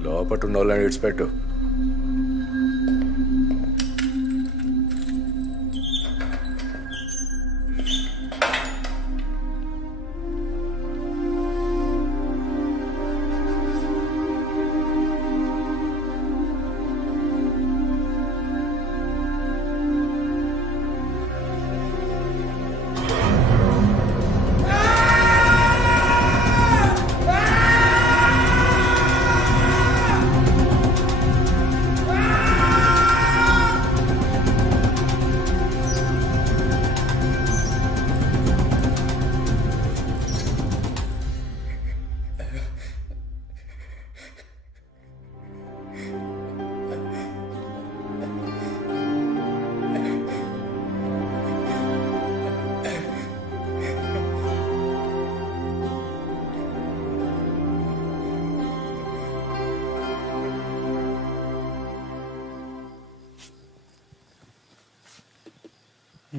Law, but to know it's better.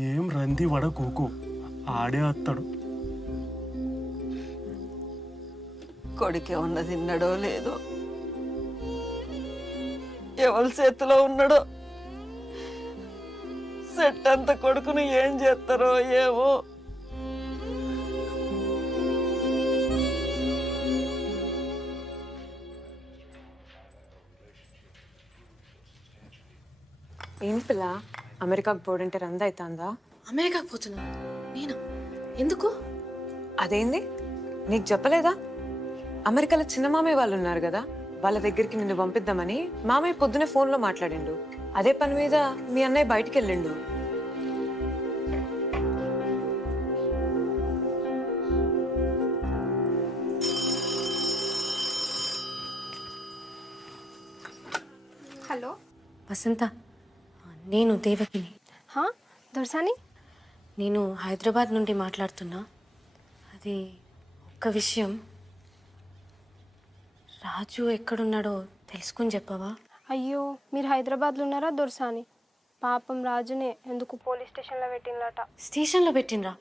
ఏం రంది వడ కూకు? ఆడే వస్తాడు కొడుకు ఏమన్నా తిన్నాడో లేదో? ఎవరి చేతిలో ఉన్నాడో? సెట్ అంత కొడుకును ఏం చేస్తారో ఏమో? ఏం పిల్ల? అమెరికాకు పోడంటే రంద అవుతుందా అమెరికాకు పోతున్నా నేను? ఎందుకు? అదేంది? నీకు చెప్పలేదా? అమెరికాలో చిన్న మామయ్య వాళ్ళు ఉన్నారు కదా వాళ్ళ దగ్గరికి నిన్ను పంపిద్దామని మామయ్య పొద్దునే ఫోన్లో మాట్లాడిండు. అదే పని మీద మీ అన్నయ్య బయటికి వెళ్ళిండు హలో. వసంత. నేను దేవకిని. హా? దొరసాని? నేను హైదరాబాద్ నుండి మాట్లాడుతున్నా. అది ఒక్క విషయం. రాజు ఎక్కడున్నాడో తెలుసుకుని చెప్పవా? అయ్యో మీరు హైదరాబాద్లో ఉన్నారా దొరసాని? పాపం రాజునే ఎందుకు పోలీస్ స్టేషన్లో పెట్టినట స్టేషన్లో పెట్టినరా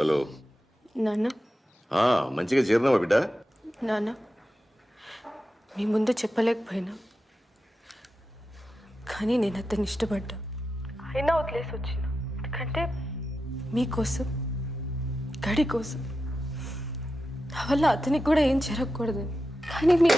హలో. నాన్న. మంచిగా చేరినావా బిడ్డ? నాన్న మీ ముందు చెప్పలేకపోయినా. కానీ నేను అతన్ని ఇష్టపడ్డా. అయినా వదిలేసి వచ్చిన ఎందుకంటే మీకోసం గడి కోసం. నా వల్ల అతనికి కూడా ఏం జరగకూడదు కానీ మీ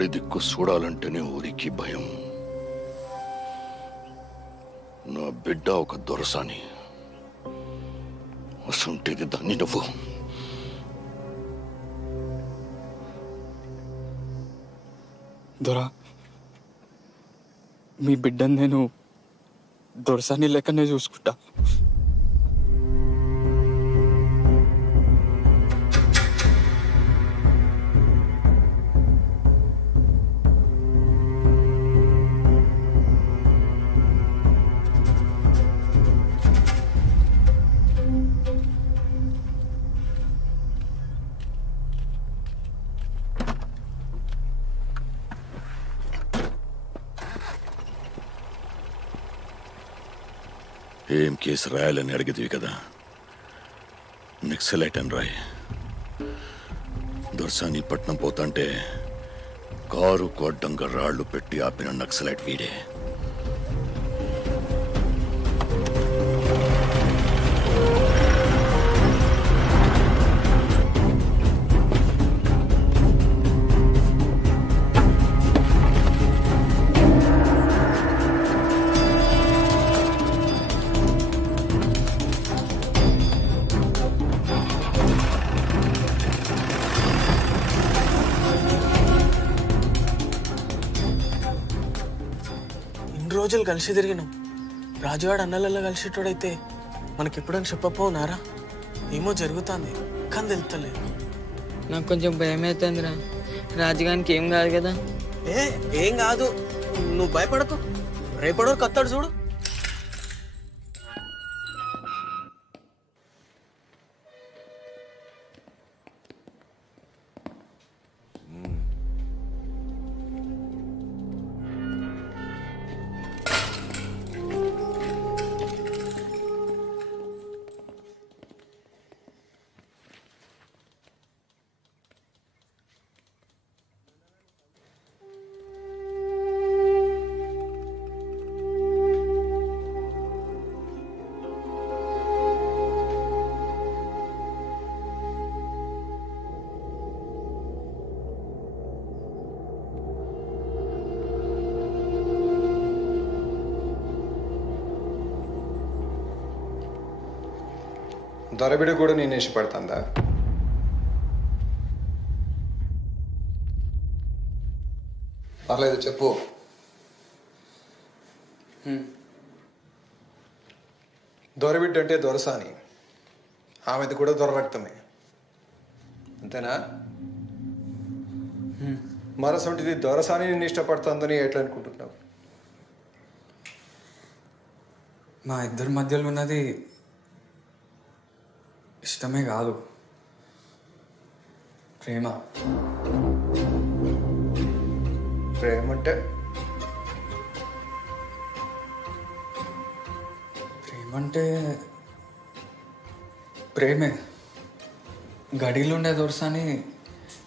గడి దిక్కు చూడాలంటేనే ఊరికి భయం. నా బిడ్డ ఒక దొరసాని. అసంటేది దాన్ని నువ్వు. దొరా మీ బిడ్డని నేను దొరసాని లెక్కనే చూసుకుంటా. ఏం కేసు రాయాలని అడిగేదివి కదా. నెక్సలైట్ అని రాయ్. దొర్సాని పట్నం పోతాంటే కారు కొడ్డంగా రాళ్ళు పెట్టి ఆపిన నక్సలైట్ వీడే. ఇన్ని రోజులు కలిసి తిరిగినాం. రాజువాడు అన్నలలో కలిసేటోడైతే మనకి ఎప్పుడని చెప్పపోనారా ఏమో జరుగుతుంది కానీ తెలుస్తలేదు నాకు కొంచెం భయం అవుతుందిరా రాజుగానికి ఏం కాదు కదా? ఏ ఏం కాదు. నువ్వు భయపడకు. రేపడో కత్తాడు చూడు. దొరబిడ కూడా నేను ఇష్టపడుతుందా పర్లేదు చెప్పు. దొరబిడ్డ అంటే దొరసాని. ఆమెది కూడా దొర రక్తమే. అంతేనా? మరసొంటిది దొరసాని నేను ఇష్టపడుతుందని ఎట్లా అనుకుంటున్నావు? మా ఇద్దరి మధ్యలో ఉన్నది ఇష్టమే కాదు. ప్రేమ. ప్రేమ అంటే ప్రేమ. అంటే ప్రేమే గడిలో ఉండే దొరసాని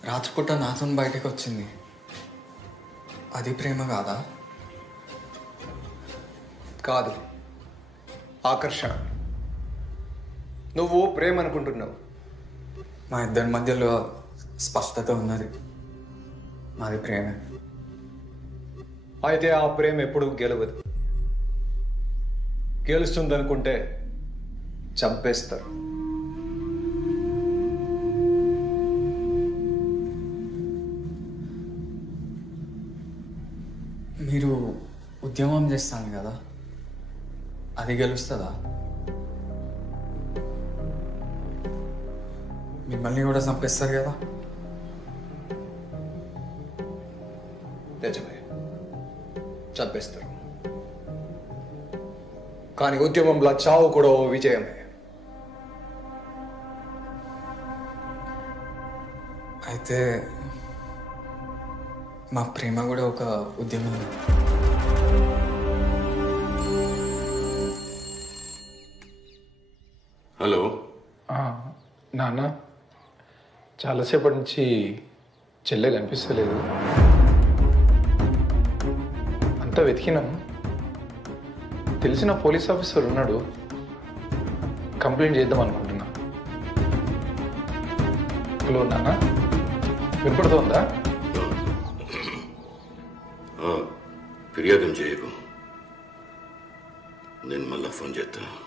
రాత్రిపూట నాతో బయటకు వచ్చింది అది ప్రేమ కాదా? కాదు. ఆకర్షణ. నువ్వు ప్రేమ అనుకుంటున్నావు. మా ఇద్దరి మధ్యలో స్పష్టత ఉన్నది. మాది ప్రేమే. అయితే ఆ ప్రేమ ఎప్పుడు గెలవదు. గెలుస్తుందనుకుంటే చంపేస్తారు. మీరు ఉద్యమం చేస్తాను కదా? అది గెలుస్తుందా? మిమ్మల్ని కూడా చంపేస్తారు కదా. నిజమే. చంపేస్తారు. కానీ ఉద్యమంలో చావు కూడా ఓ విజయమే. అయితే మా ప్రేమ కూడా ఒక ఉద్యమం. హలో. నాన్న. చాలాసేపటి నుంచి చెల్లె కనిపిస్తలేదు అంతా వెతికినాం. తెలిసిన పోలీస్ ఆఫీసర్ ఉన్నాడు. కంప్లైంట్ చేద్దాం అనుకుంటున్నా. హలో నాన్న వినపడుతోందా? ఫిర్యాదు చేయకు. నేను మళ్ళీ ఫోన్ చేస్తాను